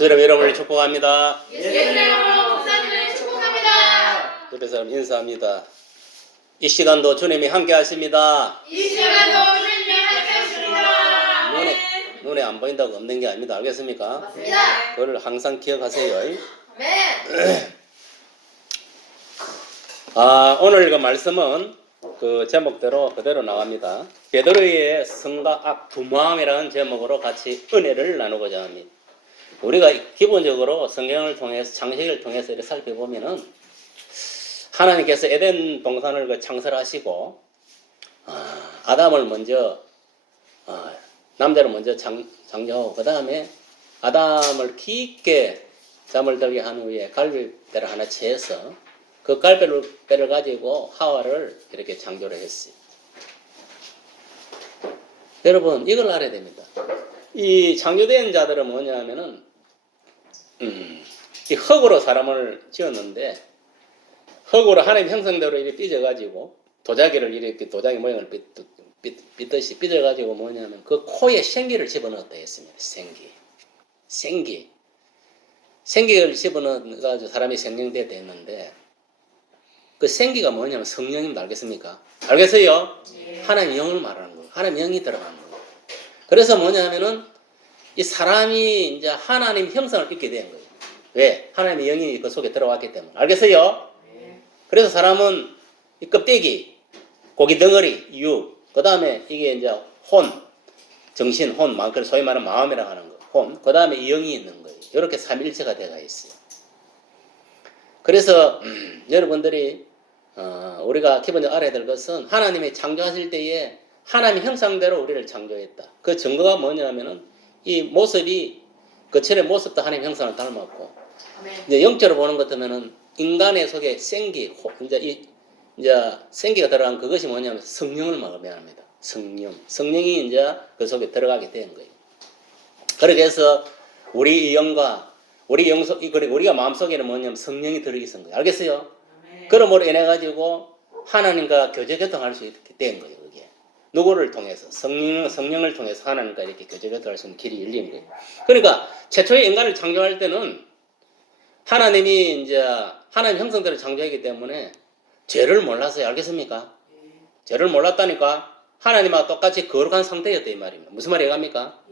예수님 여러분을 축복합니다. 예수님 이름으로 목사님을 축복합니다. 옆에 사람 인사합니다. 이 시간도 주님이 함께 하십니다. 이 시간도 주님이 함께 하십니다. 눈에 안 보인다고 없는 게 아닙니다. 알겠습니까? 맞습니다. 그걸 항상 기억하세요. 아멘. 오늘 그 말씀은 그 제목대로 그대로 나갑니다. 베드로의 성과 악 두 마음이라는 제목으로 같이 은혜를 나누고자 합니다. 우리가 기본적으로 성경을 통해서 창세기를 통해서 이렇게 살펴보면은 하나님께서 에덴 동산을 그 창설하시고 아담을 먼저 남자를 먼저 창조하고 그 다음에 아담을 깊게 잠을 들게 한 후에 갈비뼈를 하나 채서 그 갈비뼈를 가지고 하와를 이렇게 창조를 했어요. 여러분 이걸 알아야 됩니다. 이 창조된 자들은 뭐냐 하면은 이 흙으로 사람을 지었는데 흙으로 하나님 형상대로 이렇게 삐져가지고 도자기를 이렇게 도자기 모양을 삐듯이 삐져가지고 뭐냐면 그 코에 생기를 집어넣었다 했습니다. 생기를 집어넣어가지고 사람이 생명되었다 했는데 그 생기가 뭐냐면 성령입니다. 알겠습니까? 알겠어요? 네. 하나님 영을 말하는 거예요. 하나님 영이 들어가는 거예요. 그래서 뭐냐 하면은 이 사람이 이제 하나님 형상을 입게 된 거예요. 왜? 하나님의 영이 그 속에 들어왔기 때문에. 알겠어요? 네. 그래서 사람은 이 껍데기, 고기 덩어리, 육, 그 다음에 이게 이제 혼, 정신, 혼, 소위 말하는 마음이라고 하는 거, 혼, 그 다음에 영이 있는 거예요. 이렇게 삼일체가 되어 있어요. 그래서 여러분들이 우리가 기본적으로 알아야 될 것은 하나님이 창조하실 때에 하나님의 형상대로 우리를 창조했다. 그 증거가 뭐냐면은 이 모습이 거칠의 모습도 하나님의 형상을 닮았고 이제 영적으로 보는 것 같으면은 인간의 속에 생기, 이제 생기가 들어간 그것이 뭐냐면 성령을 말합니다. 성령이 이제 그 속에 들어가게 된 거예요. 그렇게 해서 우리 영과 그리고 우리가 마음속에는 뭐냐면 성령이 들어있는 거예요. 알겠어요? 그러므로 인해 가지고 하나님과 교제 교통할 수 있게 된 거예요. 그게 누구를 통해서 성령을 통해서 하나님과 이렇게 교제 교통할 수 있는 길이 열린 거예요. 그러니까 최초의 인간을 창조할 때는 하나님이 이제 하나님 형상대로 창조했기 때문에 죄를 몰랐어요. 알겠습니까? 죄를 몰랐다니까 하나님과 똑같이 거룩한 상태였다 이 말입니다. 무슨 말이 갑니까?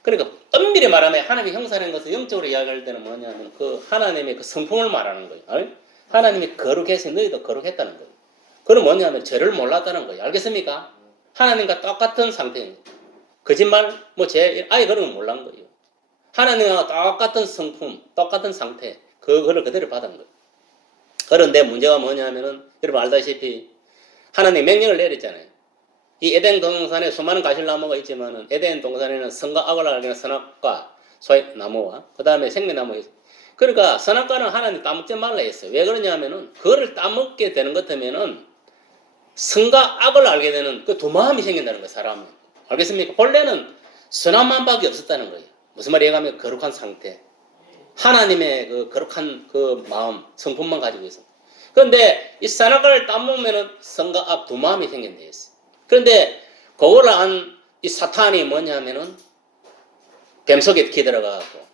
그러니까 엄밀히 말하면 하나님의 형상인 것을 영적으로 이야기할 때는 뭐냐면 그 하나님의 그 성품을 말하는 거예요. 하나님이 거룩해서 너희도 거룩했다는 거예요. 그건 뭐냐면 죄를 몰랐다는 거예요. 알겠습니까? 하나님과 똑같은 상태인 거예요. 거짓말, 아예 그런 건 몰란 거예요. 하나님과 똑같은 성품, 똑같은 상태, 그거를 그대로 받은 거예요. 그런데 문제가 뭐냐면은 여러분 알다시피 하나님 명령을 내렸잖아요. 이 에덴 동산에 수많은 가실나무가 있지만은 에덴 동산에는 선과 악을 알게 하는 선악과 나무와 그 다음에 생명나무가 있어요. 그러니까 선악과는 하나님 따먹지 말라 했어요. 왜 그러냐면은 그거를 따먹게 되는 것 같으면은 선과 악을 알게 되는 그 두 마음이 생긴다는 거예요. 사람은. 알겠습니까? 본래는 선한 마음밖에 없었다는 거예요. 무슨 말이에요? 하면 거룩한 상태. 하나님의 그 거룩한 그 마음, 성품만 가지고 있어. 그런데 이 선악과를 따먹으면은 선과 악 두 마음이 생긴다 했어요. 그런데 그걸 안 이 사탄이 뭐냐면은 뱀 속에 기들어가고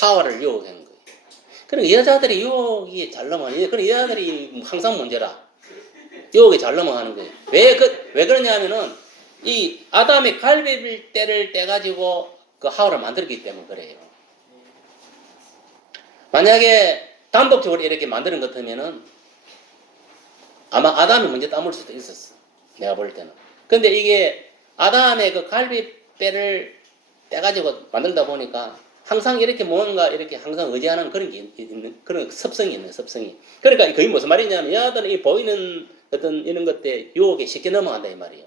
하와를 유혹한 거예요. 그러니까 여자들이 유혹이 잘 넘어가요. 그럼 여자들이 항상 문제라. 유혹이 잘 넘어가는 거예요. 왜 그러냐면은 이 아담의 갈비뼈를 떼가지고 그 하와를 만들기 때문에 그래요. 만약에 단독적으로 이렇게 만드는 것 같으면은 아마 아담이 먼저 따물 수도 있었어. 내가 볼 때는. 근데 이게 아담의 그 갈비뼈를 떼가지고 만들다 보니까 항상 이렇게 뭔가 이렇게 항상 의지하는 그런 게 있는, 그런 습성이 있는 습성이. 그러니까 그게 무슨 말이냐면 여자들은 이 보이는 어떤 이런 것들 유혹에 쉽게 넘어간다 이 말이에요.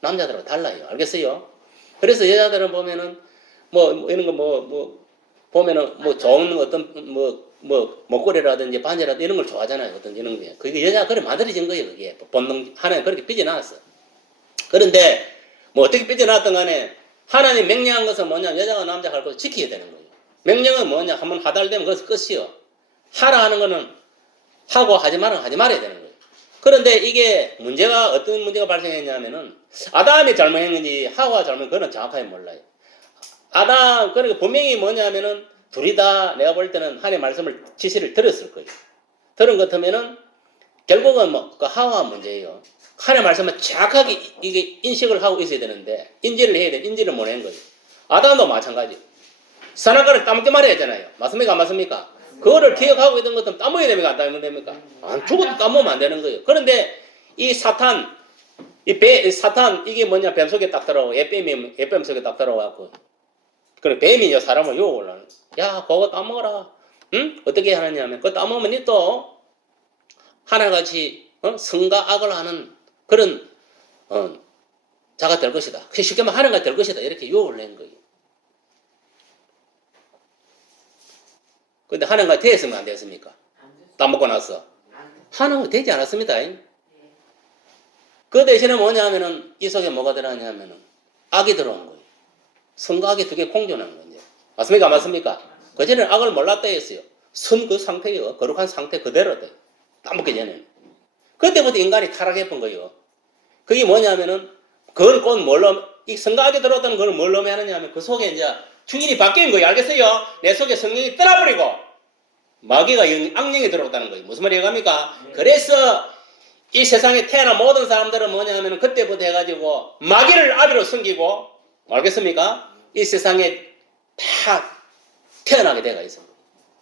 남자들하고 달라요. 알겠어요? 그래서 여자들은 보면은 이런 거 보면은 좋은 어떤 목걸이라든지 반지라든지 이런 걸 좋아하잖아요. 어떤 이런 게. 그게 여자가 그래 만들어진 거예요. 그게 본능 하나님 그렇게 삐져나왔어. 그런데 어떻게 삐져나왔던 간에 하나님 명령한 것은 뭐냐? 여자가 남자가 할 것을 지켜야 되는 거예요. 명령은 뭐냐? 한번 하달되면 그것은 끝이요. 하라 하는 거는 하고 하지 말아야 되는 거예요. 그런데 이게 어떤 문제가 발생했냐면은 아담이 잘못했는지 하와가 잘못했는지 그건 정확하게 몰라요. 아담, 그러니까 분명히 뭐냐면은 둘이 다 내가 볼 때는 하나님의 말씀을 지시를 들었을 거예요. 들은 것 같으면은 결국은 뭐 그 하와 문제예요. 하나님의 말씀을 정확하게 이게 인식을 하고 있어야 되는데 인지를 해야 돼. 인지를 못한 거예요. 아담도 마찬가지. 선악과를 따먹게 말해야 하잖아요. 맞습니까? 안 맞습니까? 그거를 기억하고 있던 것도 따먹어야 됩니까? 안 따먹어야 됩니까? 안 죽어도 따먹으면 안 되는 거예요. 그런데 이 사탄, 사탄 이게 뭐냐? 뱀 속에 딱 들어가고 예뱀 속에 딱 들어가고 그래 뱀이 요 사람을 유혹을 하는. 야, 그거 따먹어라. 응? 어떻게 하느냐면 그거 따먹으면 니 또 하나같이 선과 악을 하는 그런 자가 될 것이다. 쉽게 말하면 하나가 될 것이다. 이렇게 유혹을 낸 거예요. 근데 하나가 되었으면 안 되었습니까? 따먹고 나서 하나가 되지 않았습니다. 그 대신에 뭐냐면은 이 속에 뭐가 들어가냐면은 악이 들어온 거예요. 선과 악이 두 개 공존한 거예요. 맞습니까? 안 맞습니까? 그전에는 악을 몰랐다 했어요. 선 그 상태요. 거룩한 상태 그대로 돼. 따먹기 전에. 그때부터 인간이 타락해 본 거예요. 그게 뭐냐면은 그걸 꼭 뭘로 이 선과 악이 들어왔다는 걸 뭘로 하느냐면 그 속에 이제 주인이 바뀐 거예요. 알겠어요? 내 속에 성령이 떠나버리고 마귀가 악령이 들어왔다는 거예요. 무슨 말이 이해갑니까? 그래서 이 세상에 태어난 모든 사람들은 뭐냐면 그때부터 해가지고 마귀를 아비로 섬기고 알겠습니까? 이 세상에 다 태어나게 돼가 있어요.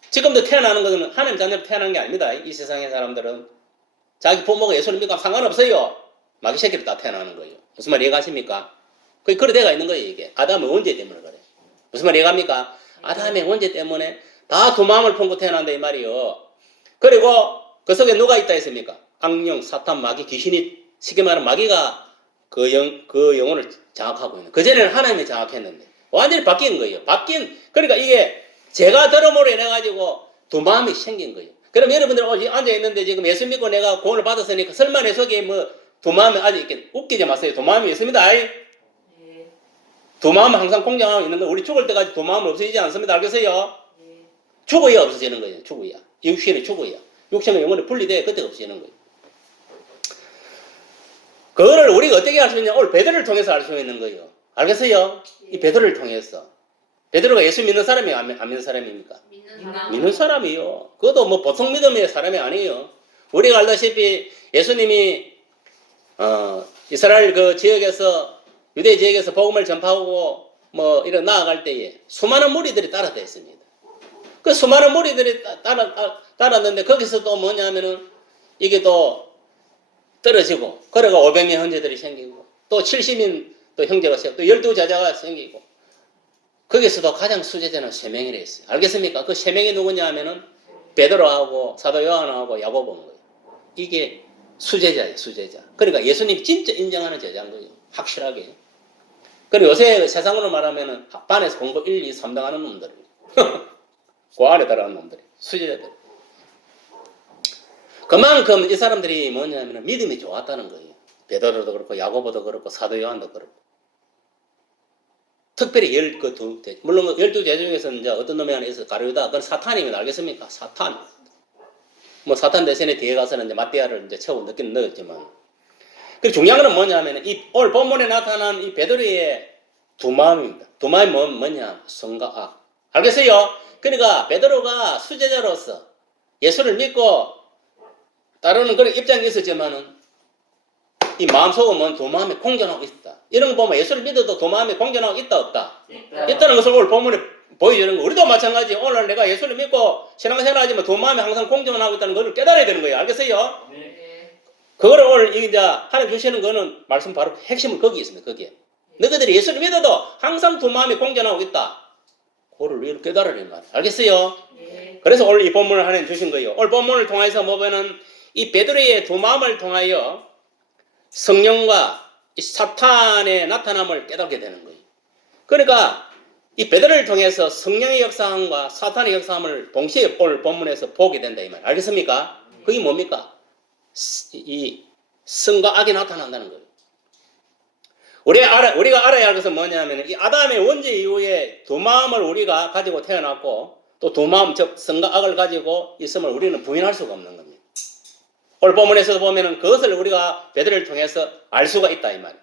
지금도 태어나는 것은 하나님 자녀로 태어난 게 아닙니다. 이 세상의 사람들은 자기 부모가 예수를 믿고 상관없어요. 마귀 새끼로 다 태어나는 거예요. 무슨 말 이해가십니까? 그게 그래 돼가 있는 거예요. 이게 아담의 원죄 때문에 그래. 무슨 말 이해갑니까? 아담의 원죄 때문에 다 두 마음을 품고 태어난다 이 말이요. 그리고 그 속에 누가 있다 했습니까? 악령, 사탄, 마귀, 귀신이 쉽게 말하면 마귀가 그 영혼을 장악하고 있는. 그전에는 하나님이 장악했는데 완전히 바뀐 거예요. 그러니까 이게 제가 들음으로 인해 가지고 두 마음이 생긴 거예요. 그럼 여러분들 앉아 있는데 지금 예수 믿고 내가 구원을 받았으니까 설마 내 속에 뭐 두 마음이 아직 이렇게 웃기지 마세요. 두 마음이 있습니다. 두 마음은 항상 공정하고 있는 거예요. 우리 죽을 때까지 두 마음은 없어지지 않습니다. 알겠어요? 죽어야 없어지는 거예요. 죽어야. 육신이 죽어야. 육신과 영혼이 분리돼 그때 없어지는 거예요. 그거를 우리가 어떻게 할 수 있냐? 오늘 베드로를 통해서 알 수 있는 거예요. 알겠어요? 이 베드로를 통해서. 베드로가 예수 믿는 사람이 안 믿는 사람입니까? 믿는 사람이요. 그것도 뭐 보통 믿음의 사람이 아니에요. 우리가 알다시피 예수님이 이스라엘 그 지역에서 유대 지역에서 복음을 전파하고 뭐 이런 나아갈 때에 수많은 무리들이 따라다녔습니다. 그 수많은 무리들이 따랐는데 거기서 또 뭐냐면은 이게 또 떨어지고 그래가 500명 형제들이 생기고 또 70인 또 형제가 생기고 또 12제자가 생기고 거기서도 가장 수제자는 3명이라 했어요. 알겠습니까? 그 3명이 누구냐 하면은 베드로하고 사도 요한하고 야고보인 거예요. 이게 수제자예요. 수제자. 그러니까 예수님 진짜 인정하는 제자인 거예요. 확실하게. 그리고 요새 세상으로 말하면은 반에서 공부 1, 2, 3등 하는 놈들이에요. 그 안에 들어가는 놈들이 수제자들. 그만큼 이 사람들이 뭐냐면 믿음이 좋았다는 거예요. 베드로도 그렇고 야고보도 그렇고 사도 요한도 그렇고. 특별히 물론 12제자 중에서는 이제 어떤 놈이 하나 있어서 가룟유다. 그건 사탄이면 알겠습니까? 사탄. 뭐 사탄 대신에 뒤에 가서는 이제 마띠아를 이제 채워 넣었지만. 그 중요한 건 뭐냐면 오늘 본문에 나타난 이 베드로의 두 마음입니다. 두 마음이 뭐냐? 선과 악. 알겠어요? 그러니까 베드로가 수제자로서 예수를 믿고 따르는 그런 입장이 있었지만은 이 마음속은 두 마음이 공존하고 있다. 이런 거 보면 예수를 믿어도 두 마음이 공존하고 있다 없다? 있다는 것을 오늘 본문에 보여주는 거. 우리도 마찬가지. 오늘 내가 예수를 믿고 신앙생활 하지만 두 마음이 항상 공존하고 있다는 것을 깨달아야 되는 거예요. 알겠어요? 그거를 오늘 이제 하나님 주시는 거는 말씀 바로 핵심은 거기에 있습니다. 거기에. 너희들이 예수를 믿어도 항상 두 마음이 공존하고 있다. 그거를 우리를 깨달으려는 말이에요. 알겠어요? 그래서 오늘 이 본문을 하나님 주신 거예요. 오늘 본문을 통해서 보면은 이 베드로의 두 마음을 통하여 성령과 이 사탄의 나타남을 깨닫게 되는 거예요. 그러니까 이 베드로를 통해서 성령의 역사함과 사탄의 역사함을 동시에 오늘 본문에서 보게 된다 이 말. 알겠습니까? 그게 뭡니까? 이 선과 악이 나타난다는 거예요. 우리가 알아야 할 것은 뭐냐면 이 아담의 원죄 이후에 두 마음을 우리가 가지고 태어났고 또 두 마음 즉 선과 악을 가지고 있음을 우리는 부인할 수가 없는 겁니다. 오늘 본문에서 보면은 그것을 우리가 베드로를 통해서 알 수가 있다 이 말이에요.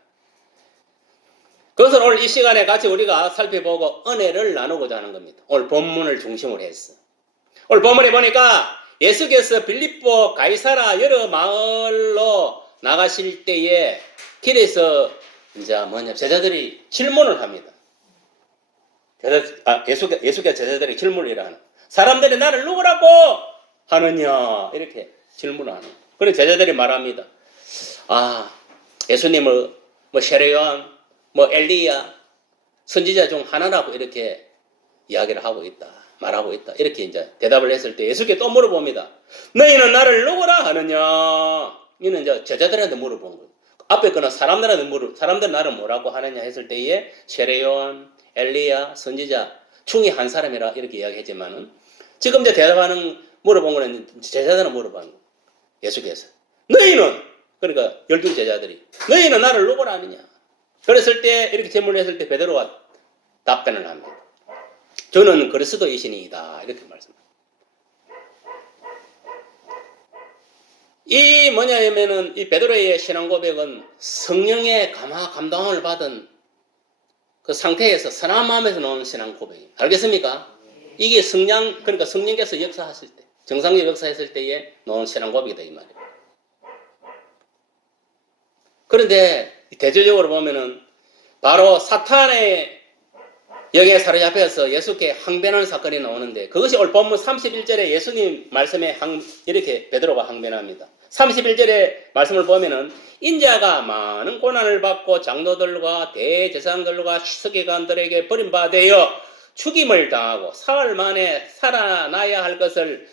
그것을 오늘 이 시간에 같이 우리가 살펴보고 은혜를 나누고자 하는 겁니다. 오늘 본문을 중심으로 했어. 오늘 본문에 보니까 예수께서 빌립보 가이사라 여러 마을로 나가실 때에 길에서 이제 제자들이 질문을 합니다. 예수께서 제자들이 질문을 하는. 사람들이 나를 누구라고 하느냐 이렇게 질문을 하는. 그래서 제자들이 말합니다. 예수님을 세례요한, 엘리야, 선지자 중 하나라고 이렇게 이야기를 하고 있다. 말하고 있다. 이렇게 이제 대답을 했을 때 예수께 또 물어봅니다. 너희는 나를 누구라 하느냐? 이는 이제 제자들한테 물어본 거예요. 앞에 거는 사람들 나를 뭐라고 하느냐 했을 때에 세례요한, 엘리야, 선지자 중에 한 사람이라 이렇게 이야기했지만은 지금 이제 물어본 거는 제자들은 물어본 거예요. 예수께서. 너희는, 그러니까 12제자들이 너희는 나를 누구라 하느냐? 그랬을 때 이렇게 질문을 했을 때 베드로가 답변을 합니다. 저는 그리스도이시니이다. 이렇게 말씀합니다. 이 뭐냐면은 이 베드로의 신앙 고백은 성령의 감동을 받은 그 상태에서 선한 마음에서 나오는 신앙 고백입니다. 알겠습니까? 이게 그러니까 성령께서 역사하실 때, 정상적으로 역사했을 때에 나오는 신앙 고백이다 이 말이에요. 그런데 대조적으로 보면은 바로 사탄의 여기에 사로잡혀서 예수께 항변하는 사건이 나오는데 그것이 오늘 본문 31절에 예수님 말씀에 이렇게 베드로가 항변합니다. 31절의 말씀을 보면은 인자가 많은 고난을 받고 장로들과 대제사장들과 서기관들에게 버림받아 죽임을 당하고 사흘 만에 살아나야 할 것을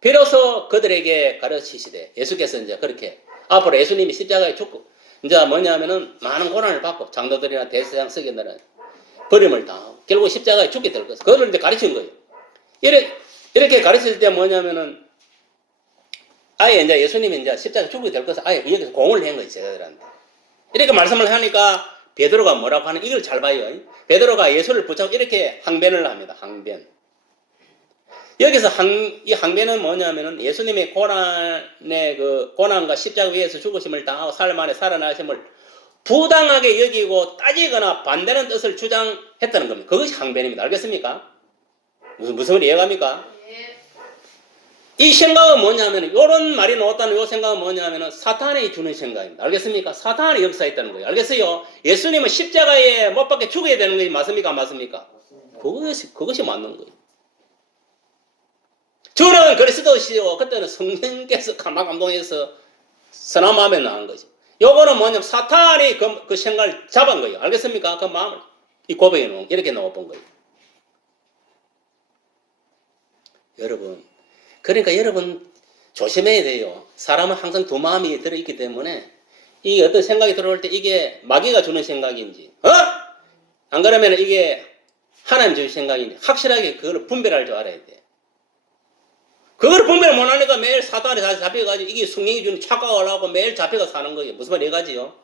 비로소 그들에게 가르치시되 예수께서 이제 그렇게 앞으로 예수님이 십자가에 죽고 이제 뭐냐면은 많은 고난을 받고 장로들이나 대제사장 서기관들은 버림을 당하고 결국 십자가에 죽게 될 것을 그걸 이제 가르친 거예요. 이렇게 가르칠 때 뭐냐면은 아예 이제 예수님이 이제 십자가에 죽게 될 것을 아예 여기서 공을 한 거예요 제자들한테. 이렇게 말씀을 하니까 베드로가 뭐라고 하는 이걸 잘 봐요. 베드로가 예수를 붙잡고 이렇게 항변을 합니다. 항변. 여기서 이 항변은 뭐냐면은 예수님의 고난과 십자가 위에서 죽으심을 당하고 사흘 만에 살아나심을 부당하게 여기고 따지거나 반대하는 뜻을 주장했다는 겁니다. 그것이 항변입니다. 알겠습니까? 무슨 말이 이해갑니까? 이 생각은 뭐냐면 이런 말이 나왔다는 이 생각은 뭐냐면 사탄이 주는 생각입니다. 알겠습니까? 사탄이 역사했다는 거예요. 알겠어요? 예수님은 십자가에 못 박혀 죽어야 되는 것이 맞습니까? 안 맞습니까? 그것이 맞는 거예요. 저는 그리스도시요. 그때는 성령께서 감동해서 선한 마음에 나온 거죠. 요거는 뭐냐면 사탄이 그 생각을 잡은 거예요. 알겠습니까? 그 마음을 이 고백에 놓은 이렇게 넣어본 거예요. 그러니까 여러분 조심해야 돼요. 사람은 항상 두 마음이 들어있기 때문에 이게 어떤 생각이 들어올 때 이게 마귀가 주는 생각인지 안 그러면 이게 하나님 주신 생각인지 확실하게 그걸 분별할 줄 알아야 돼. 그걸 분별 못하니까 매일 사탄이 다시 잡혀가지고 이게 성령이 주는 착각을 하고 매일 잡혀가 사는 거예요. 무슨 말이 가지요?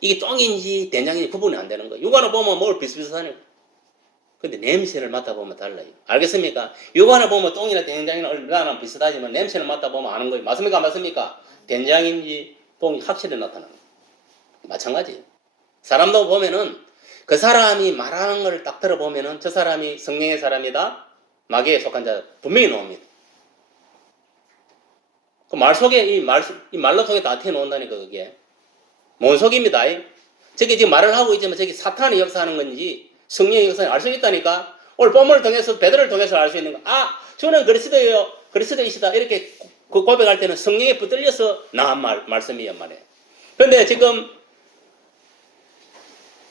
이게 똥인지 된장인지 구분이 안 되는 거예요. 육안을 보면 뭘 비슷비슷하네. 근데 냄새를 맡아보면 달라요. 알겠습니까? 육안을 보면 똥이나 된장이나 얼마나 비슷하지만 냄새를 맡아보면 아는 거예요. 맞습니까? 안 맞습니까? 된장인지 똥이 확실히 나타나는 거예요. 마찬가지예요. 사람도 보면은 그 사람이 말하는 걸 딱 들어보면은 저 사람이 성령의 사람이다. 마귀에 속한 자 분명히 나옵니다. 그 말 속에 이 말로 속에 다 튀어나온다니까 그게 뭔 속입니다. 저게 지금 말을 하고 있지만 저게 사탄이 역사하는 건지 성령의 역사를 알 수 있다니까. 오늘 본문을 통해서 베드로를 통해서 알 수 있는 거. 저는 그리스도예요. 그리스도이시다. 이렇게 그 고백할 때는 성령에 붙들려서 나한 말씀이란 말이에요. 그런데 지금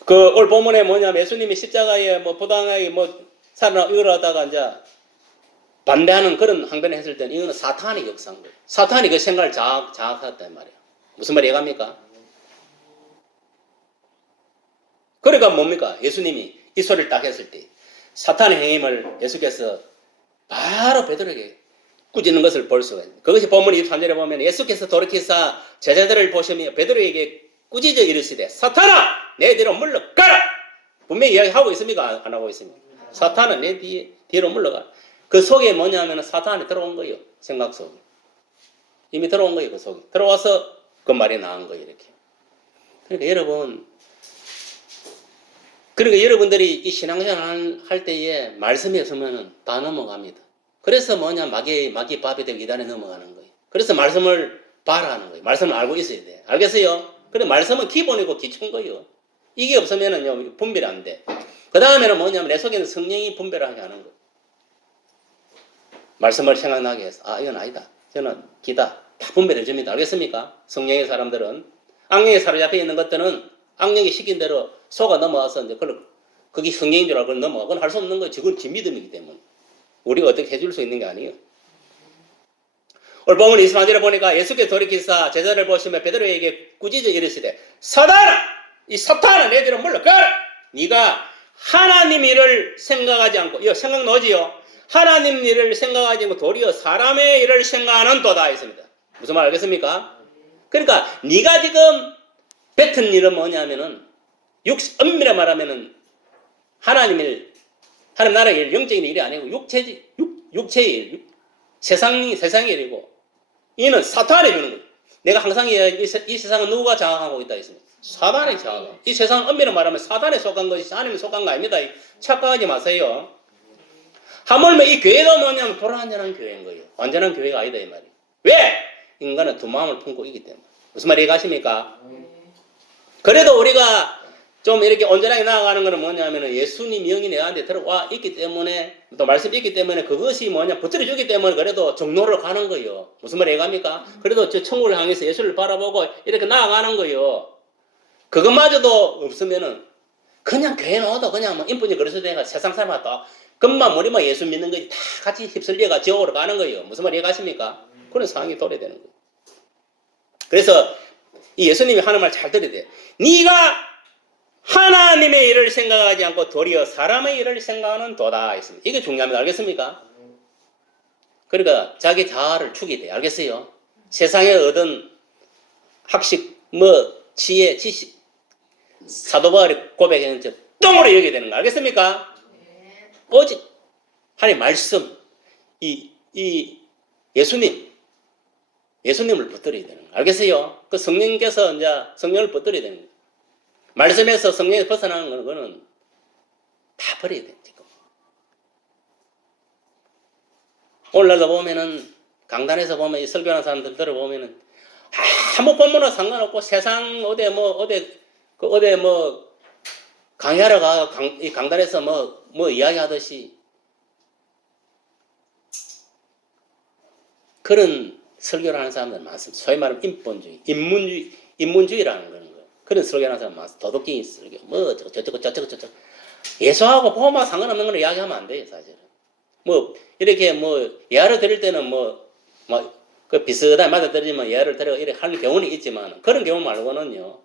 그 오늘 본문에 뭐냐면 예수님이 십자가에 부당하게 살아나 이걸 하다가 이제 반대하는 그런 항변을 했을 때는 이거는 사탄이 역사한 거예요. 사탄이 그 생각을 장악했단 말이에요. 무슨 말이 이해갑니까? 그러니까 뭡니까? 예수님이 이 소리를 딱 했을 때 사탄의 행임을 예수께서 바로 베드로에게 꾸짖는 것을 볼 수가 있습니다. 그것이 본문 23절에 보면 예수께서 돌이켜서 제자들을 보시며 베드로에게 꾸짖어 이르시되 사탄아 내 뒤로 물러가라. 분명히 이야기하고 있습니까? 안 하고 있습니까? 사탄은 내 뒤로 물러가라. 그 속에 뭐냐면 사탄이 들어온 거예요. 생각 속에. 이미 들어온 거예요. 그 속에. 들어와서 그 말이 나온 거예요. 이렇게. 그러니까 여러분 그리고 여러분들이 이 신앙생활 할 때에 말씀이 없으면 다 넘어갑니다. 그래서 뭐냐, 마귀 밥이 되고 이단에 넘어가는 거예요. 그래서 말씀을 바라는 거예요. 말씀을 알고 있어야 돼. 알겠어요? 그래, 말씀은 기본이고 기초인 거예요. 이게 없으면은요, 분별이 안 돼. 그 다음에는 뭐냐면, 내 속에는 성령이 분별하게 하는 거예요. 말씀을 생각나게 해서, 아, 이건 아니다. 저는 기다. 다 분별해 줍니다. 알겠습니까? 성령의 사람들은. 악령에 사로잡혀 있는 것들은 악령이 시킨 대로 속아 넘어와서 이제 그게 성령인 줄 알고 넘어가. 그건 할 수 없는 거예요. 그건 지 믿음이기 때문에. 우리가 어떻게 해줄 수 있는 게 아니에요. 오늘 본문 24절에 보니까 예수께서 돌이키사 제자를 보시며 베드로에게 꾸짖어 이르시되 사단아! 이 사탄아 내들은 물러가라! 네가 하나님 일을 생각하지 않고 이거 생각 나지요? 하나님 일을 생각하지 않고 도리어 사람의 일을 생각하는 도다 했습니다. 무슨 말 알겠습니까? 그러니까 네가 지금 뱉은 일은 뭐냐면은 엄밀히 말하면은 하나님 일, 하나님 나라의 일, 영적인 일이 아니고 육체의 일, 세상의 일이고 이는 사탄이 주는 거예요. 내가 항상 이 세상은 누가 장악하고 있다 했습니다. 사단이 장악하고. 이 세상은 엄밀히 말하면 사단에 속한 것이 하나님에 속한 거 아닙니다. 착각하지 마세요. 하물며 이 교회가 뭐냐면 불완전한 교회인 거예요. 완전한 교회가 아니다 이 말이에요. 왜? 인간은 두 마음을 품고 있기 때문에. 무슨 말이 이해가십니까? 그래도 우리가 좀 이렇게 온전하게 나아가는 것은 뭐냐면 예수님 영이 내한테 들어와 있기 때문에 또 말씀이 있기 때문에 그것이 뭐냐 붙들어 주기 때문에 그래도 정로를 가는 거예요. 무슨 말이 이해갑니까? 그래도 저 천국을 향해서 예수를 바라보고 이렇게 나아가는 거예요. 그것마저도 없으면은 그냥 교회 나와도 그냥 뭐 인분이 그래서 내가 세상 사람 왔다. 금만 머리만 예수 믿는 거지 다 같이 휩쓸려가 지옥으로 가는 거예요. 무슨 말이 이해가십니까? 그런 상황이 도래되는 거예요. 그래서 이 예수님이 하는 말 잘 들어야 돼. 네가 하나님의 일을 생각하지 않고 도리어 사람의 일을 생각하는 도다 했습니다. 이게 중요합니다. 알겠습니까? 그러니까 자기 자아를 축이 돼. 알겠어요? 세상에 얻은 학식, 지혜, 지식, 사도 바울이 고백하는 저 똥으로 여기게 되는 거 알겠습니까? 오직 하나님의 말씀, 예수님을 붙들어야 되는 거 알겠어요? 그 성령께서 이제 성령을 붙들어야 되는 거. 말씀에서 성령에서 벗어나는 거는 다 버려야 돼, 지금. 오늘날도 보면은, 강단에서 보면, 이 설교하는 사람들 들어보면은, 아무 본문과 상관없고, 세상, 강의하러 가, 이 강단에서 이야기하듯이, 그런 설교를 하는 사람들 많습니다. 소위 말하면 인본주의, 인문주의라는 거는. 그런 설교하는 사람 많습니다. 도덕적인 설교, 저쩌고. 예수하고 보험하고 상관없는 걸 이야기하면 안 돼요, 사실은. 이렇게 예화를 드릴 때는 그 비슷하게 맞아떨어지면 예화를 드리고 이렇게 하는 경우는 있지만, 그런 경우 말고는요,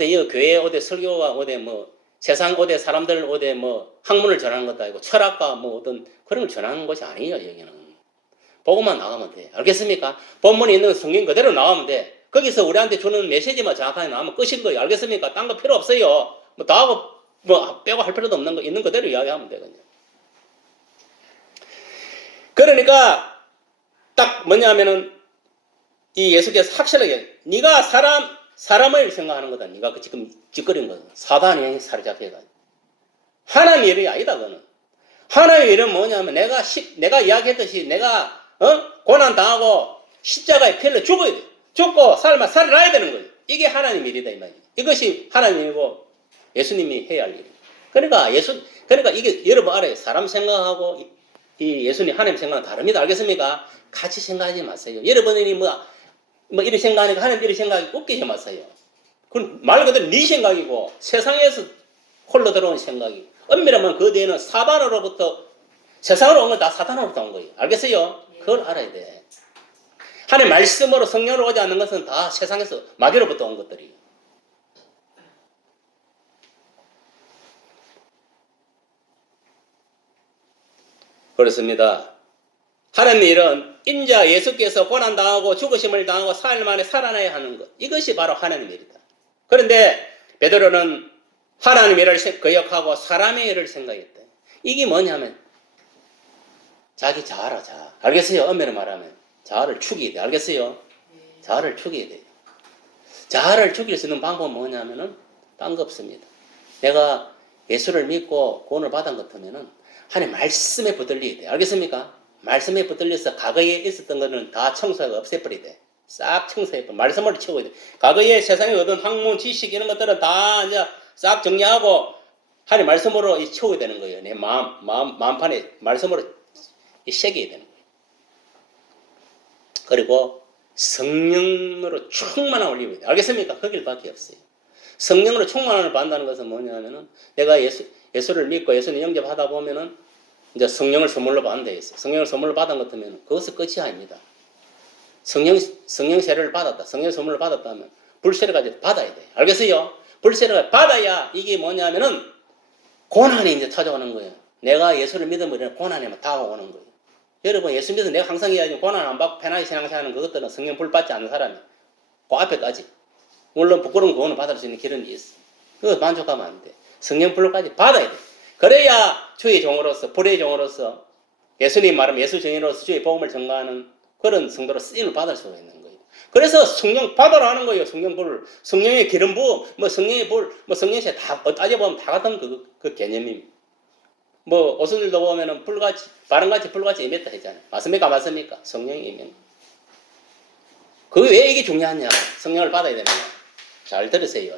이 교회, 설교와, 세상, 사람들, 학문을 전하는 것도 아니고, 철학과 어떤 그런 걸 전하는 것이 아니에요, 여기는. 보고만 나가면 돼. 알겠습니까? 본문에 있는 성경 그대로 나오면 돼. 거기서 우리한테 주는 메시지만 정확하게 나오면 끝인 거예요. 알겠습니까? 딴 거 필요 없어요. 다 하고, 빼고 할 필요도 없는 거, 있는 그대로 이야기하면 되거든요. 그러니까, 딱 뭐냐면은, 이 예수께서 확실하게, 네가 사람을 생각하는 거다. 네가 지금 짓거린 거다. 사단이 사로잡혀가지고. 하나님의 일이 아니다, 그거는. 하나님의 일은 뭐냐면, 내가 이야기했듯이, 내가, 고난 당하고, 십자가에 피를 죽어야 돼. 죽고 살아나야 되는 거예요. 이게 하나님 일이다 이 말이에요. 이것이 하나님이고 예수님이 해야 할 일이에요. 그러니까 이게 여러분 알아요. 사람 생각하고 이 예수님 하나님 생각은 다릅니다. 알겠습니까? 같이 생각하지 마세요. 여러분이 이렇게 생각하니까 하나님 이렇게 생각이 웃기지 마세요. 그건 말 그대로 네 생각이고 세상에서 홀로 들어온 생각이. 엄밀하면 그 뒤에는 사단으로부터 세상으로 온 건 다 사단으로부터 온 거예요. 알겠어요? 그걸 알아야 돼. 하나님 말씀으로 성령으로 오지 않는 것은 다 세상에서 마귀로부터 온 것들이에요. 그렇습니다. 하나님의 일은 인자 예수께서 고난당하고 죽으심을 당하고 4일 만에 살아나야 하는 것. 이것이 바로 하나님의 일이다. 그런데 베드로는 하나님의 일을 거역하고 사람의 일을 생각했다. 이게 뭐냐면 자기 자아라 자아. 알겠어요? 엄밀히 말하면. 자아를 죽여야 돼. 알겠어요? 자아를 죽여야 돼. 자아를 죽일 수 있는 방법은 뭐냐면은 딴 거 없습니다. 내가 예수를 믿고 구원을 받은 것 같으면은 하나님 말씀에 붙들려야 돼. 알겠습니까? 말씀에 붙들려서 과거에 있었던 거는 다 청소하고 없애버려야 돼. 싹 청소해버려. 말씀으로 채워야 돼. 과거에 세상에 얻은 학문, 지식 이런 것들은 다 이제 싹 정리하고 하나님 말씀으로 채워야 되는 거예요. 내 마음판에 말씀으로 새겨야 되는 거예요. 그리고 성령으로 충만함을 입어야 돼. 알겠습니까? 그 길밖에 없어요. 성령으로 충만함을 받는다는 것은 뭐냐면은 내가 예수를 믿고 예수님 영접하다 보면은 이제 성령을 선물로 받는 데 있어요. 성령을 선물로 받은 것 같으면 그것은 끝이 아닙니다. 성령 세례를 받았다. 성령 선물을 받았다면 불세례까지 받아야 돼. 알겠어요? 불세례를 받아야 이게 뭐냐면은 고난이 이제 찾아오는 거예요. 내가 예수를 믿으면 고난이 다가오는 거예요. 여러분 예수 믿으면 내가 항상 이야기하는 고난 안 받고 편하게 신앙생활하는 그것들은 성령 불 받지 않는 사람이 그 앞에까지 물론 부끄러운 구원을 받을 수 있는 길은 있어. 그거 만족하면 안 돼. 성령 불까지 받아야 돼. 그래야 주의 종으로서 불의 종으로서 예수님 말하면 예수 정의로서 주의 복음을 전가하는 그런 성도로 쓰임을 받을 수가 있는 거예요. 그래서 성령 받으라 하는 거예요. 성령 불, 성령의 기름 부음, 뭐 성령의 불, 뭐 성령세 다 따져보면 다 같은 그 개념입니다. 뭐 어수들도 보면은 불같이 바람같이 불같이 임했다 했잖아요. 맞습니까? 맞습니까? 성령이 임했. 그게 왜 이게 중요하냐? 성령을 받아야 되느냐? 잘 들으세요.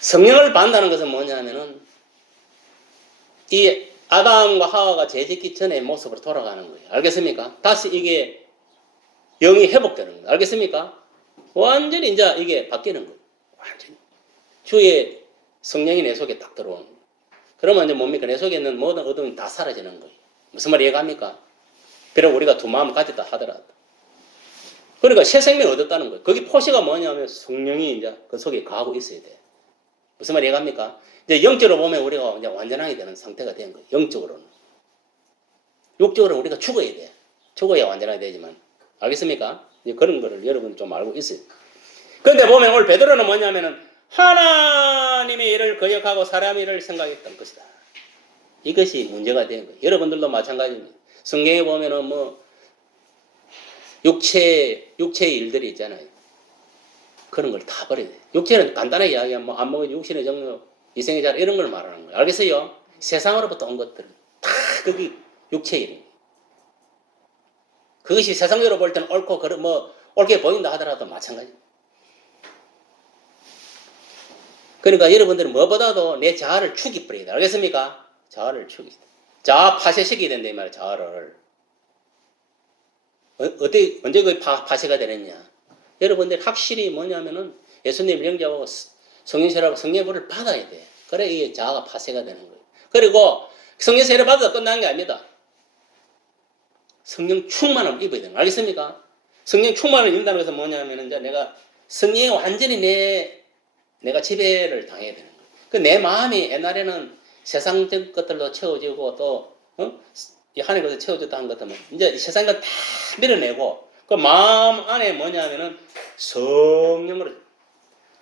성령을 받는다는 것은 뭐냐면은 이 아담과 하와가 죄짓기 전의 모습으로 돌아가는 거예요. 알겠습니까? 다시 이게 영이 회복되는 거예요. 알겠습니까? 완전히 이제 이게 바뀌는 거예요. 완전히. 주의 성령이 내 속에 딱 들어오는 거예요. 그러면 이제 뭡니까? 내 속에 있는 모든 어둠이 다 사라지는 거예요. 무슨 말 이해갑니까? 비록 우리가 두 마음을 가졌다 하더라도. 그러니까 새 생명을 얻었다는 거예요. 거기 표시가 뭐냐면 성령이 이제 그 속에 거하고 있어야 돼. 무슨 말 이해갑니까? 이제 영적으로 보면 우리가 이제 완전하게 되는 상태가 된 거예요. 영적으로는. 육적으로는 우리가 죽어야 돼. 죽어야 완전하게 되지만. 알겠습니까? 이제 그런 거를 여러분 좀 알고 있어요. 그런데 보면 오늘 베드로는 뭐냐면은 하나님의 일을 거역하고 사람의 일을 생각했던 것이다. 이것이 문제가 된 거예요. 여러분들도 마찬가지입니다. 성경에 보면은 뭐 육체의 일들이 있잖아요. 그런 걸 다 버려야 돼요. 육체는 간단하게 이야기하면 뭐 안 먹어도 육신의 정욕, 이생의 자 이런 걸 말하는 거예요. 알겠어요? 세상으로부터 온 것들은 다 그게 육체의 일입니다. 그것이 세상적으로 볼 때는 옳고 옳게 보인다 하더라도 마찬가지입니다. 그러니까 여러분들은 무엇보다도 내 자아를 죽이버려야 돼. 알겠습니까? 자아를 죽이야 돼. 자아 파쇄시켜야 된다 이 말이야. 자아를. 언제 그 파쇄가 되느냐? 여러분들 확실히 뭐냐면은 예수님을 영접하고 성령세례하고 성령불을 받아야 돼. 그래 이게 자아가 파쇄가 되는 거예요. 그리고 성령세례 받아도 끝나는 게 아닙니다. 성령 충만함을 입어야 되는 거예요. 알겠습니까? 성령 충만을 입는다는 것은 뭐냐면은 이제 내가 성령에 완전히 내가 지배를 당해야 되는 거예요. 그 내 마음이 옛날에는 세상적 것들로 채워지고 또 하나님께서 채워줬다 한 것들은 이제 세상 것 다 밀어내고 그 마음 안에 뭐냐면은 성령으로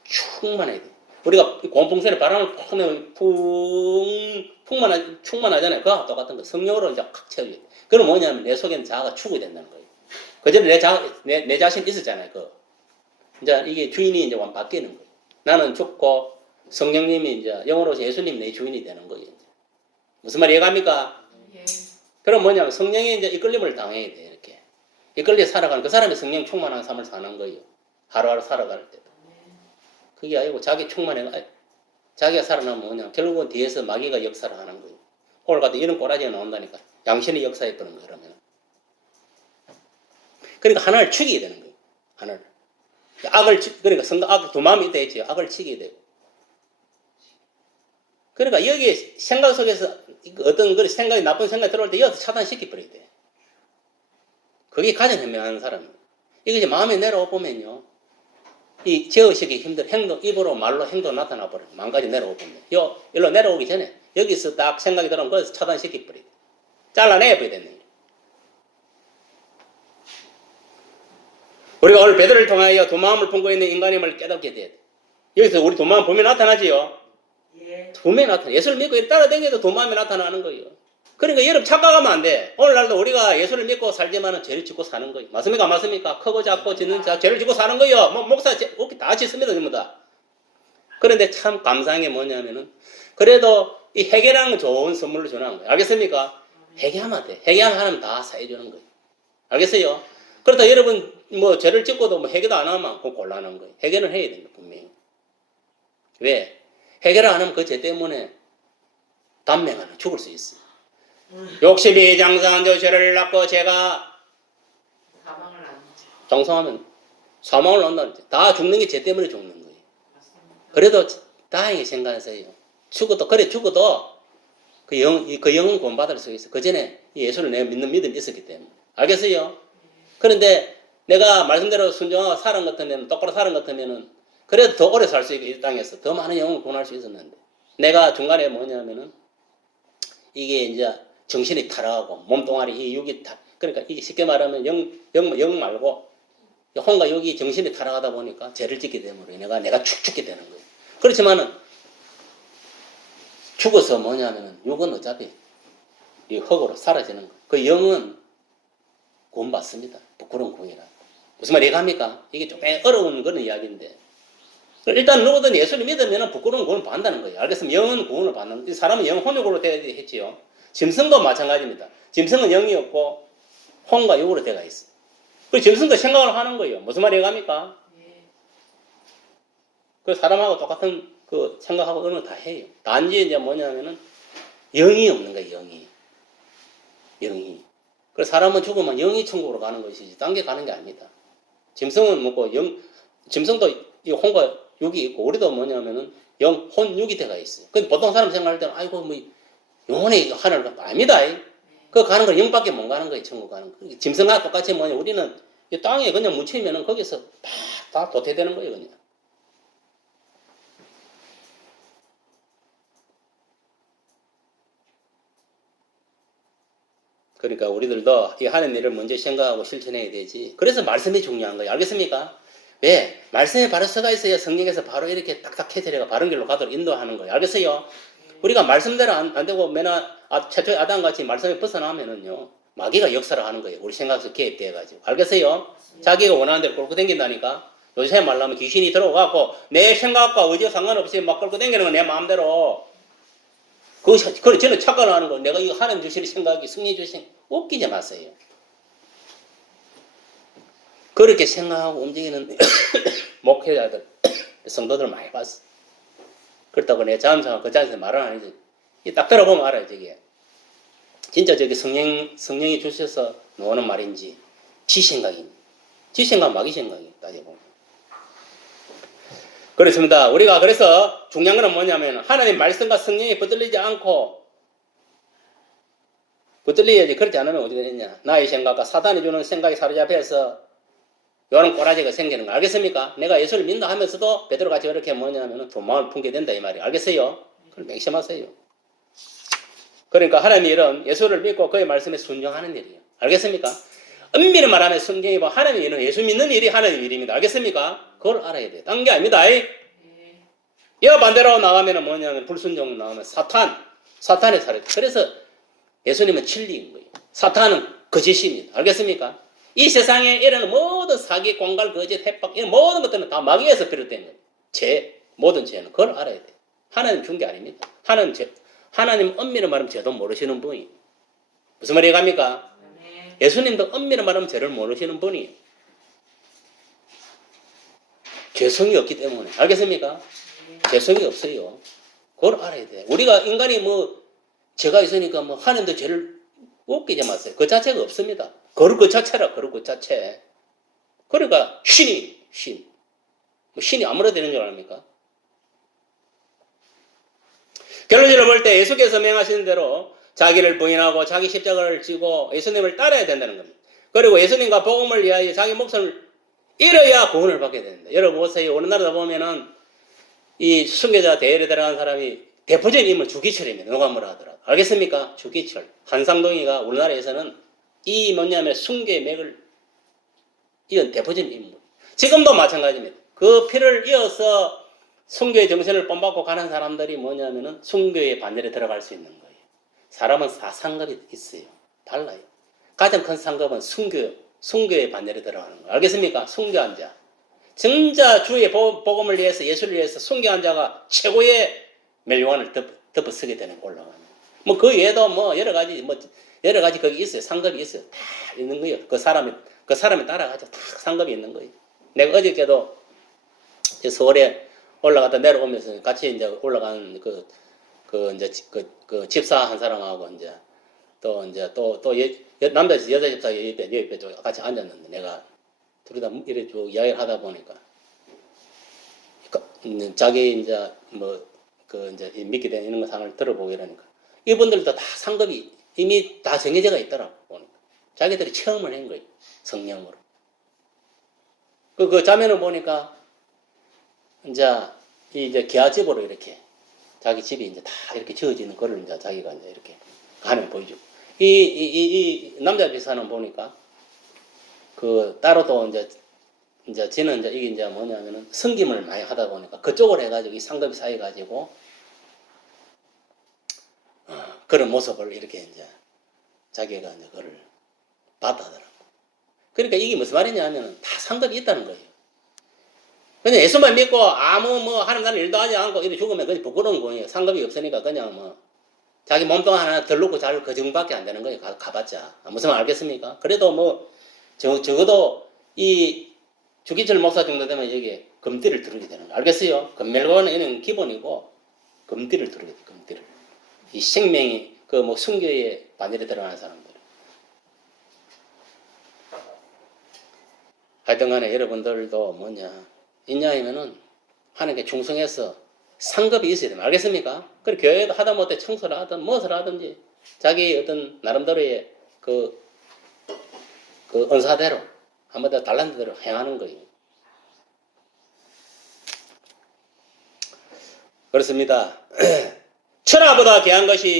충만해야 돼. 우리가 곤풍선에 바람을 푹 내면 충만하잖아요. 그거와 똑같은 거. 성령으로 이제 확 채워야 돼. 그럼 뭐냐면 내 속에는 자아가 죽어야 된다는 거예요. 그전에 내 자신 있었잖아요. 이제 이게 주인이 이제 완 바뀌는 거예요. 나는 죽고 성령님이 이제 영으로서 예수님 내 주인이 되는 거예요. 이제. 무슨 말 이해갑니까? 예. 그럼 뭐냐면 성령이 이제 이끌림을 당해야 돼. 이렇게. 이끌려 살아가는 그 사람이 성령 충만한 삶을 사는 거예요. 하루하루 살아갈 때도. 그게 아니고 자기 충만해. 자기가 살아나면 뭐냐. 결국은 뒤에서 마귀가 역사를 하는 거예요. 오늘 같은 이런 꼬라지가 나온다니까. 양신이 역사해 버는 거예요. 그러면. 그러니까 하나를 죽이게 되는 거예요. 하나를. 그러니까 악 두 마음이 있다 했지. 악을 치게 되고. 그러니까 여기에 생각 속에서 어떤 그 생각이 나쁜 생각이 들어올 때 여기서 차단시켜버려야 돼. 그게 가장 현명한 사람이에요. 이것이 마음에 내려오면요. 이 제어시기 힘든 행동, 입으로 말로 행동 나타나 버려요. 마음까지 내려오면. 일로 내려오기 전에 여기서 딱 생각이 들어오면 거기서 차단시켜버려야 돼. 잘라내버려야 되는 거예요. 우리가 오늘 베드로를 통하여 두 마음을 품고 있는 인간임을 깨닫게 돼야 돼. 여기서 우리 두 마음 보면 나타나지요. 예. 두 마음이 나타나. 예수를 믿고 따라다니도 두 마음이 나타나는 거예요. 그러니까 여러분 착각하면 안 돼. 오늘날도 우리가 예수를 믿고 살지만은 죄를 짓고 사는 거예요. 맞습니까? 맞습니까? 크고 작고 짓는 자 죄를 짓고 사는 거예요. 목사 다 짓습니다. 전부 다. 그런데 참 감사한 게 뭐냐면은 그래도 이 회개라는 건 좋은 선물로 주는 거예요. 알겠습니까? 회개하면 돼. 회개하면 하나님 다 사해주는 거예요. 알겠어요? 그러다 여러분 뭐 죄를 짓고도 뭐 회개도 안 하면 그건 곤란한 거예요. 회개는 해야 됩니다. 분명히. 왜? 회개를 안 하면 그 죄 때문에 단명하는 죽을 수 있어요. 욕심이 장사한 저 죄를 낳고 제가 사망을 안 정성하면 사망을 낳는다는 거죠. 다 죽는 게 죄 때문에 죽는 거예요. 맞습니다. 그래도 다행히 생각하세요. 죽어도 그래 죽어도 그 영은 구원받을 수 있어. 그 전에 예수를 내가 믿는 믿음이 있었기 때문에. 알겠어요? 그런데 내가 말씀대로 순종하고 살은 같으면 똑바로 살은 같으면은 그래도 더 오래 살 수 있게 이 땅에서 더 많은 영을 구원할 수 있었는데 내가 중간에 뭐냐면은 이게 이제 정신이 타락하고 몸뚱아리 이 육이 그러니까 이게 쉽게 말하면 영 말고 혼과 육이 정신이 타락하다 보니까 죄를 짓게 되므로 내가 죽게 되는 거예요. 그렇지만은 죽어서 뭐냐면은 육은 어차피 이 흙으로 사라지는 거예요. 그 영은 구원받습니다. 부끄러운 구원이라. 무슨 말 이해갑니까? 이게 좀 어려운 그런 이야기인데 일단 누구든 예수를 믿으면 부끄러운 구원을 받는다는 거예요. 알겠으면 영은 구원을 받는 거예요. 사람은 영 혼육으로 되어 했지요. 짐승도 마찬가지입니다. 짐승은 영이 없고 혼과 육으로 되어 있어요. 그 짐승도 생각을 하는 거예요. 무슨 말 이해갑니까? 그 사람하고 똑같은 그 생각하고 의논을 다 해요. 단지 이제 뭐냐면은 영이 없는 거예요. 영이. 그래서 사람은 죽으면 영이 천국으로 가는 것이지 딴 게 가는 게 아닙니다. 짐승은 뭐고 짐승도 이 혼과 육이 있고 우리도 뭐냐면은 영, 혼, 육이 돼가 있어요. 근데 보통 사람 생각할 때는 아이고 뭐 영혼의 하늘 아닙니다. 그 가는 건 영밖에 못 가는 거예요. 천국 가는 거. 짐승과 똑같이 뭐냐 우리는 이 땅에 그냥 묻히면은 거기서 다 도태되는 거예요. 그냥. 그러니까 우리들도 이 하는 일을 먼저 생각하고 실천해야 되지. 그래서 말씀이 중요한 거예요. 알겠습니까? 왜? 말씀에 바로 서가 있어야 성령에서 바로 이렇게 딱딱 해설해가 바른 길로 가도록 인도하는 거예요. 알겠어요? 우리가 말씀대로 안 되고 맨날 최초의 아담같이 말씀에 벗어나면은요. 마귀가 역사를 하는 거예요. 우리 생각에서 개입돼가지고. 알겠어요? 자기가 원하는 대로 끌고 댕긴다니까. 요새 말하면 귀신이 들어오갖고 내 생각과 의지와 상관없이 막 끌고 댕기는 건 내 마음대로. 그래, 저는 착각을 하는 거. 내가 이거 하나님 주시는 생각이 승리 주신 웃기지 마세요. 그렇게 생각하고 움직이는 목회자들, 성도들 많이 봤어. 그렇다고 내 자음상을 그 자리에서 말은 아니지. 딱 들어보면 알아요, 저게. 진짜 저게 성령이 주셔서 노는 말인지, 지 생각인지. 지 생각, 마귀 생각이 따져보면. 그렇습니다. 우리가 그래서 중요한 건 뭐냐면 하나님 말씀과 성령이 붙들리지 않고 붙들려야지. 그렇지 않으면 어떻게 되느냐. 나의 생각과 사단이 주는 생각이 사로잡혀서 이런 꼬라지가 생기는 거 알겠습니까? 내가 예수를 믿는다 하면서도 베드로같이 이렇게 뭐냐면 도망을 품게 된다 이 말이에요. 알겠어요? 그걸 맹심하세요. 그러니까 하나님의 일은 예수를 믿고 그의 말씀에 순종하는 일이에요. 알겠습니까? 엄밀히 말하면 성경이 뭐 하나님의 일은 예수 믿는 일이 하나님의 일입니다. 알겠습니까? 그걸 알아야 돼요. 딴 게 아닙니다. 이와 반대로 나가면 뭐냐면 불순종 나오면 사탄의 사례. 그래서 예수님은 진리인 거예요. 사탄은 거짓입니다. 알겠습니까? 이 세상에 이런 모든 사기, 공갈, 거짓, 협박 이런 모든 것들은 다 마귀에서 비롯된 거예요. 모든 죄는 그걸 알아야 돼요. 하나님 준 게 아닙니다. 하나님 엄밀히 말하면 죄도 모르시는 분이에요. 무슨 말이 갑니까? 예수님도 엄밀히 말하면 죄를 모르시는 분이에요. 죄성이 없기 때문에. 알겠습니까? 죄성이 없어요. 그걸 알아야 돼. 우리가 인간이 뭐 죄가 있으니까 뭐 하나님도 죄를 웃기지 마세요. 그 자체가 없습니다. 거룩 그 자체라, 거룩 그 자체. 그러니까 신이 아무나 되는 줄 압니까? 결론적으로 볼 때 예수께서 명하시는 대로 자기를 부인하고 자기 십자가를 지고 예수님을 따라야 된다는 겁니다. 그리고 예수님과 복음을 위하여 자기 목숨을 잃어야 구원을 받게 됩니다. 여러분 보세요. 우리나라다 보면은 이 순교자 대회에 들어간 사람이 대표적인 인물 주기철입니다. 누가 뭐라 하더라도. 알겠습니까? 주기철. 한상동이가 우리나라에서는 이 뭐냐면 순교의 맥을 이은 대표적인 인물. 지금도 마찬가지입니다. 그 피를 이어서 순교의 정신을 본받고 가는 사람들이 뭐냐면은 순교의 반열에 들어갈 수 있는 거예요. 사람은 4상급이 있어요. 달라요. 가장 큰 상급은 순교의 반열에 들어가는 거예요. 알겠습니까? 순교한 자. 진짜 주의 복음을 위해서 예수를 위해서 순교한 자가 최고의 멸류관을 덮어 쓰게 되는 거 올라가면 뭐 그 외에도 뭐 여러 가지 거기 있어요. 상급이 있어요. 다 있는 거예요. 그 사람이 따라가죠. 다 상급이 있는 거예요. 내가 어저께도 서울에 올라갔다 내려오면서 같이 이제 올라간 그 집사 한 사람하고 이제 또 남자 여자 집사 옆에 같이 앉았는데 내가 둘이 다 이렇게 쭉 이야기를 하다 보니까 자기 이제 이제 믿게 되는 이런 상을 들어보고 이러니까 이분들도 다 상급이 이미 다 정해져가 있더라고 보니까 자기들이 체험을 한 거예요. 성령으로. 그 자매는 보니까 이제 기아집으로 이렇게 자기 집이 이제 다 이렇게 지어지는 거를 이제 자기가 이제 이렇게 가면 보여주고 이 남자 비사는 보니까 그 따로도 이제 지는 이제 이게 이제 뭐냐면은 섬김을 많이 하다 보니까 그쪽으로 해가지고 이 상급이 쌓여가지고 그런 모습을 이렇게 이제 자기가 이제 그걸 봤다더라고. 그러니까 이게 무슨 말이냐면은 다 상급이 있다는 거예요. 그냥 예수만 믿고 아무 하는 다른 일도 하지 않고 이렇게 죽으면 그냥 부끄러운 거예요. 상급이 없으니까 그냥 자기 몸뚱 하나 덜 놓고 잘 그 정도밖에 안 되는 거예요. 가봤자. 무슨 말 알겠습니까? 그래도 적어도 이 주기철 목사 정도 되면 여기에 금띠를 두르게 되는 거예요. 알겠어요? 금멜관은 기본이고 금띠를 두르게 돼. 금띠를. 이 생명이 순교의 바늘에 들어가는 사람들. 하여튼 간에 여러분들도 있냐면은 하나님께 충성해서 상급이 있어야 됩니다. 알겠습니까? 그리고 교회도 하다못해 청소를 하든 무엇을 하든지 자기 어떤 나름대로의 그 은사대로 한마디로 달란트대로 행하는 거예요. 그렇습니다. 천하보다 귀한 것이